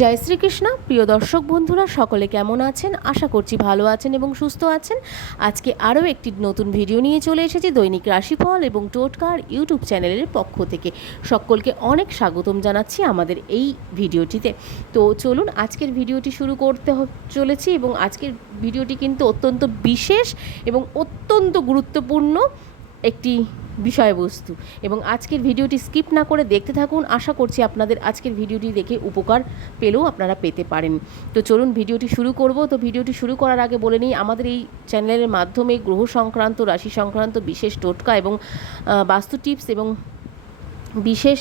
জয় শ্রীকৃষ্ণ। প্রিয় দর্শক বন্ধুরা, সকলে কেমন আছেন? আশা করছি ভালো আছেন এবং সুস্থ আছেন। আজকে আরও একটি নতুন ভিডিও নিয়ে চলে এসেছি দৈনিক রাশিফল এবং টোটকার ইউটিউব চ্যানেলের পক্ষ থেকে। সকলকে অনেক স্বাগতম জানাচ্ছি আমাদের এই ভিডিওটিতে। তো চলুন, আজকের ভিডিওটি শুরু করতে চলেছি এবং আজকের ভিডিওটি কিন্তু অত্যন্ত বিশেষ এবং অত্যন্ত গুরুত্বপূর্ণ একটি বিষয়বস্তু। এবং আজকের ভিডিওটি স্কিপ না করে দেখতে থাকুন। আশা করছি আপনাদের আজকের ভিডিওটি দেখে উপকার পেলেও আপনারা পেতে পারেন। তো চলুন ভিডিওটি শুরু করব। তো ভিডিওটি শুরু করার আগে বলে নিই, আমাদের এই চ্যানেলের মাধ্যমে গ্রহ সংক্রান্ত, রাশি সংক্রান্ত বিশেষ টোটকা এবং বাস্তু টিপস এবং বিশেষ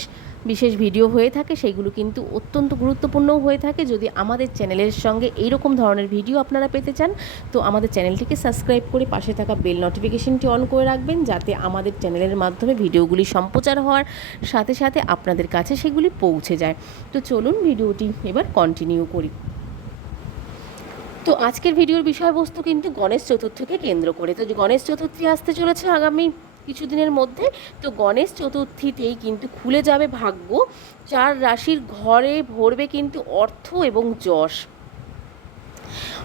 বিশেষ ভিডিও হয়ে থাকে সেইগুলো কিন্তু অত্যন্ত গুরুত্বপূর্ণও হয়ে থাকে। যদি আমাদের চ্যানেলের সঙ্গে এই রকম ধরনের ভিডিও আপনারা পেতে চান, তো আমাদের চ্যানেলটিকে সাবস্ক্রাইব করে পাশে থাকা বেল নোটিফিকেশনটি অন করে রাখবেন, যাতে আমাদের চ্যানেলের মাধ্যমে ভিডিওগুলি সম্প্রচার হওয়ার সাথে সাথে আপনাদের কাছে সেগুলি পৌঁছে যায়। তো চলুন ভিডিওটি এবার কন্টিনিউ করি। তো আজকের ভিডিওর বিষয়বস্তু কিন্তু গণেশ চতুর্থীকে কেন্দ্র করে। তো গণেশ চতুর্থী আসতে চলেছে আগামী কিছুদিনের মধ্যে তো গণেশ চতুর্থীতেই কিন্তু খুলে যাবে ভাগ্য। চার রাশির ঘরে ভরবে কিন্তু অর্থ এবং যশ।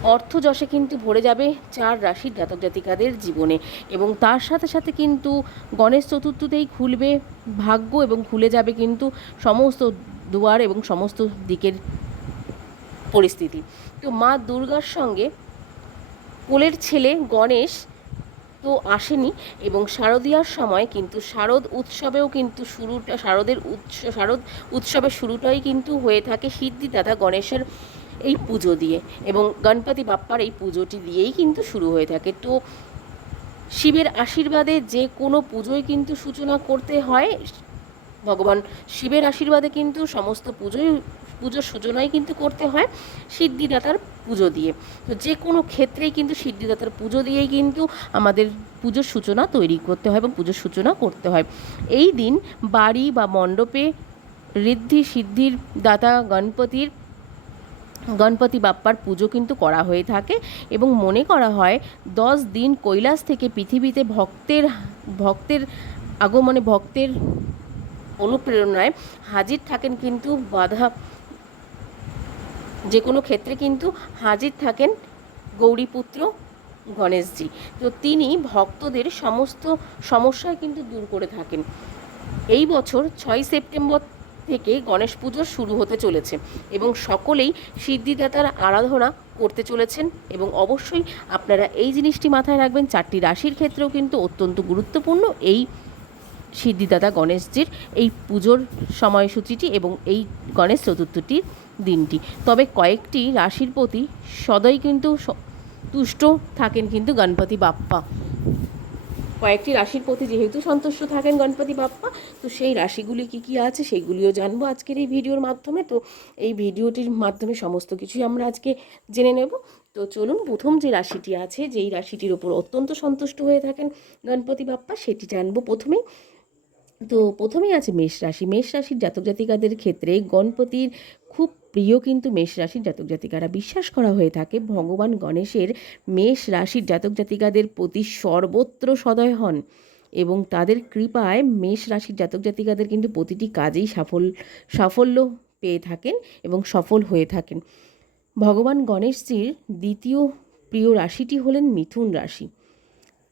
অর্থ যশে কিন্তু ভরে যাবে চার রাশির জাতক জাতিকাদের জীবনে এবং তার সাথে সাথে কিন্তু গণেশ চতুর্থীতেই খুলবে ভাগ্য এবং খুলে যাবে কিন্তু সমস্ত দুয়ার এবং সমস্ত দিকের পরিস্থিতি। তো মা দুর্গার সঙ্গে কোলের ছেলে গণেশ তো আসেনি এবং শারদীয়ার সময় কিন্তু শারদ উৎসবেও কিন্তু শুরুটা, শারদের উৎস, শারদ উৎসবের শুরুটাই কিন্তু হয়ে থাকে সিদ্ধি সিদ্ধিদাতা গণেশের এই পুজো দিয়ে এবং গণপতি বাপ্পার এই পুজোটি দিয়েই কিন্তু শুরু হয়ে থাকে। তো শিবের আশীর্বাদে যে কোনো পুজোই কিন্তু সূচনা করতে হয়। ভগবান শিবের আশীর্বাদে কিন্তু সমস্ত পুজোই, পুজোর সূচনাই কিন্তু করতে হয়। সিদ্ধিদাতার পুজো দিয়ে। তো যে কোনো ক্ষেত্রেই কিন্তু সিদ্ধিদাতার পুজো দিয়েই কিন্তু আমাদের পুজোর সূচনা তৈরি করতে হয় এবং পুজোর সূচনা করতে হয়। এই দিন বাড়ি বা মণ্ডপে ঋদ্ধি সিদ্ধির দাতা গণপতির, গণপতি বাপ্পার পুজো কিন্তু করা হয়ে থাকে এবং মনে করা হয় দশ দিন কৈলাস থেকে পৃথিবীতে ভক্তের ভক্তের আগমনে ভক্তের অনুপ্রেরণায় হাজির থাকেন কিন্তু বাধা যে কোনো ক্ষেত্রে কিন্তু হাজির থাকেন গৌরীপুত্র গণেশজি। তো তিনি ভক্তদের সমস্ত সমস্যায় কিন্তু দূর করে থাকেন। এই বছর ছয় সেপ্টেম্বর থেকে গণেশ পুজো শুরু হতে চলেছে এবং সকলেই সিদ্ধিদাতার আরাধনা করতে চলেছেন এবং অবশ্যই আপনারা এই জিনিসটি মাথায় রাখবেন, চারটি রাশির ক্ষেত্রেও কিন্তু অত্যন্ত গুরুত্বপূর্ণ। এই সিদ্ধিদাতা গণেশজির এই পুজোর সময়সূচিটি এবং এই গণেশ চতুর্থীর দিনটি। তবে কয়েকটি রাশির প্রতি সদয় কিন্তু তুষ্ট থাকেন কিন্তু গণপতি বাপ্পা। কয়েকটি রাশির প্রতি যেহেতু সন্তুষ্ট থাকেন গণপতি বাপ্পা, তো সেই রাশিগুলি কি কি আছে সেইগুলিও জানব আজকের এই ভিডিওর মাধ্যমে। তো এই ভিডিওটির মাধ্যমে সমস্ত কিছুই আমরা আজকে জেনে নেব। তো চলুন, প্রথম যে রাশিটি আছে, যেই রাশিটির ওপর অত্যন্ত সন্তুষ্ট হয়ে থাকেন গণপতি বাপ্পা, সেটি জানব প্রথমেই। তো প্রথমেই আছে মেষ রাশি। মেষ রাশির জাতক জাতিকাদের ক্ষেত্রে গণপতির খুব প্রিয় কিন্তু মেষ রাশির জাতক জাতিকারা। বিশ্বাস করা হয়ে থাকে, ভগবান গণেশের মেষ রাশির জাতক জাতিকাদের প্রতি সর্বত্র সদয় হন এবং তাদের কৃপায় মেষ রাশির জাতক জাতিকাদের কিন্তু প্রতিটি কাজেই সাফল, সাফল্য পেয়ে থাকেন এবং সফল হয়ে থাকেন। ভগবান গণেশজির দ্বিতীয় প্রিয় রাশিটি হলেন মিথুন রাশি।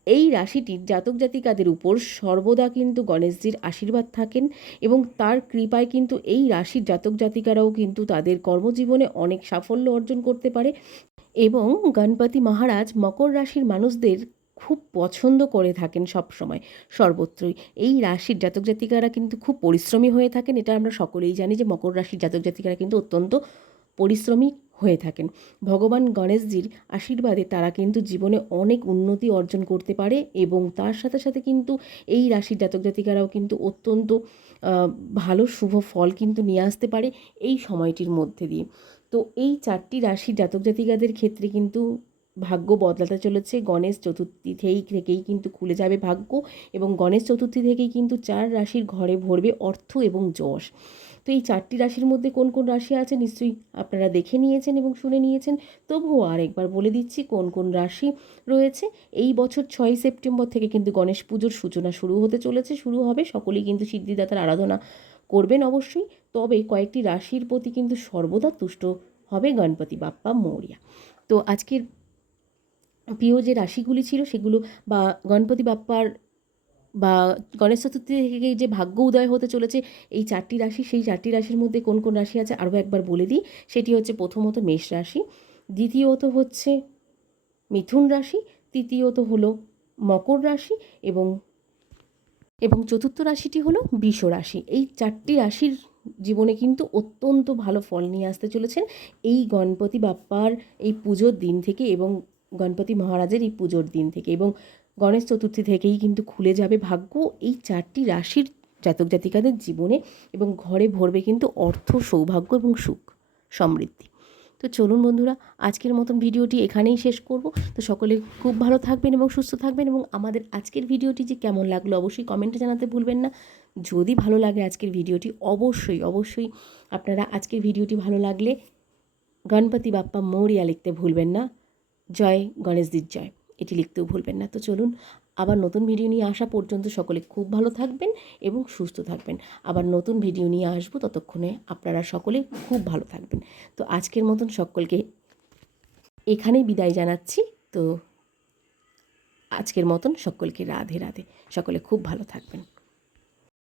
এই রাশিটির জাতক জাতিকাদের উপর সর্বদা কিন্তু গণেশজির আশীর্বাদ থাকেন এবং তার কৃপায় কিন্তু এই রাশির জাতক জাতিকারাও কিন্তু তাদের কর্মজীবনে অনেক সাফল্য অর্জন করতে পারে এবং গণপতি মহারাজ মকর রাশির মানুষদের খুব পছন্দ করে থাকেন সব সময় সর্বত্রই। এই রাশির জাতক জাতিকারা কিন্তু খুব পরিশ্রমী হয়ে থাকেন, এটা আমরা সকলেই জানি যে মকর রাশির জাতক জাতিকারা কিন্তু অত্যন্ত পরিশ্রমী হয়ে থাকেন। ভগবান গণেশজির আশীর্বাদে তারা কিন্তু জীবনে অনেক উন্নতি অর্জন করতে পারে এবং তার সাথে সাথে কিন্তু এই রাশির জাতক জাতিকারাও কিন্তু অত্যন্ত ভালো, শুভ ফল কিন্তু নিয়ে আসতে পারে এই সময়টির মধ্যে দিয়ে। তো এই চারটি রাশির জাতক জাতিকাদের ক্ষেত্রে কিন্তু ভাগ্য বদলাতে চলেছে। গণেশ চতুর্থী থেকেই থেকেই কিন্তু খুলে যাবে ভাগ্য এবং গণেশ চতুর্থী থেকেই কিন্তু চার রাশির ঘরে ভরবে অর্থ এবং যশ। তো এই চারটি রাশির মধ্যে কোন কোন রাশি আছে নিশ্চয়ই আপনারা দেখে নিয়েছেন এবং শুনে নিয়েছেন। তবুও আরেকবার বলে দিচ্ছি কোন কোন রাশি রয়েছে। এই বছর ছয় সেপ্টেম্বর থেকে কিন্তু গণেশ পুজোর সূচনা শুরু হতে চলেছে। শুরু হবে সকলেই কিন্তু সিদ্ধিদাতার আরাধনা করবেন অবশ্যই। তবে কয়েকটি রাশির প্রতি কিন্তু সর্বদা তুষ্ট হবে গণপতি বাপ্পা মৌরিয়া। তো আজকের প্রিয় যে রাশিগুলি ছিল সেগুলো বা গণপতি বাপ্পার বা গণেশ চতুর্থী থেকে যে ভাগ্য উদয় হতে চলেছে, এই চারটি রাশি, সেই চারটি রাশির মধ্যে কোন কোন রাশি আছে আরও একবার বলে দিই। সেটি হচ্ছে প্রথমত মেষ রাশি, দ্বিতীয়ত হচ্ছে মিথুন রাশি, তৃতীয়ত হলো মকর রাশি এবং এবং চতুর্থ রাশিটি হলো বৃষ রাশি। এই চারটি রাশির জীবনে কিন্তু অত্যন্ত ভালো ফল নিয়ে আসতে চলেছেন এই গণপতি বাপ্পার এই পুজোর দিন থেকে এবং গণপতি মহারাজের এই পুজোর দিন থেকে এবং গণেশ চতুর্থী থেকেই কিন্তু খুলে যাবে ভাগ্য এই চারটি রাশির জাতক জাতিকাদের জীবনে এবং ঘরে ভরবে কিন্তু অর্থ, সৌভাগ্য এবং সুখ, সমৃদ্ধি। তো চলুন বন্ধুরা, আজকের মতন ভিডিওটি এখানেই শেষ করব। তো সকলে খুব ভালো থাকবেন এবং সুস্থ থাকবেন এবং আমাদের আজকের ভিডিওটি যে কেমন লাগল অবশ্যই কমেন্টে জানাতে ভুলবেন না। যদি ভালো লাগে আজকের ভিডিওটি, অবশ্যই অবশ্যই আপনারা আজকের ভিডিওটি ভালো লাগলে গণপতি বাপ্পা মৌরিয়া লিখতে ভুলবেন না। জয় গণেশজির জয়। এটি লিখতেও ভুলবেন না। তো চলুন, আবার নতুন ভিডিও নিয়ে আসা পর্যন্ত সকলে খুব ভালো থাকবেন এবং সুস্থ থাকবেন। আবার নতুন ভিডিও নিয়ে আসব ততক্ষণে আপনারা সকলে খুব ভালো থাকবেন। তো আজকের মতন সকলকে এখানেই বিদায় জানাচ্ছি। তো আজকের মতন সকলকে রাধে রাধে। সকলে খুব ভালো থাকবেন।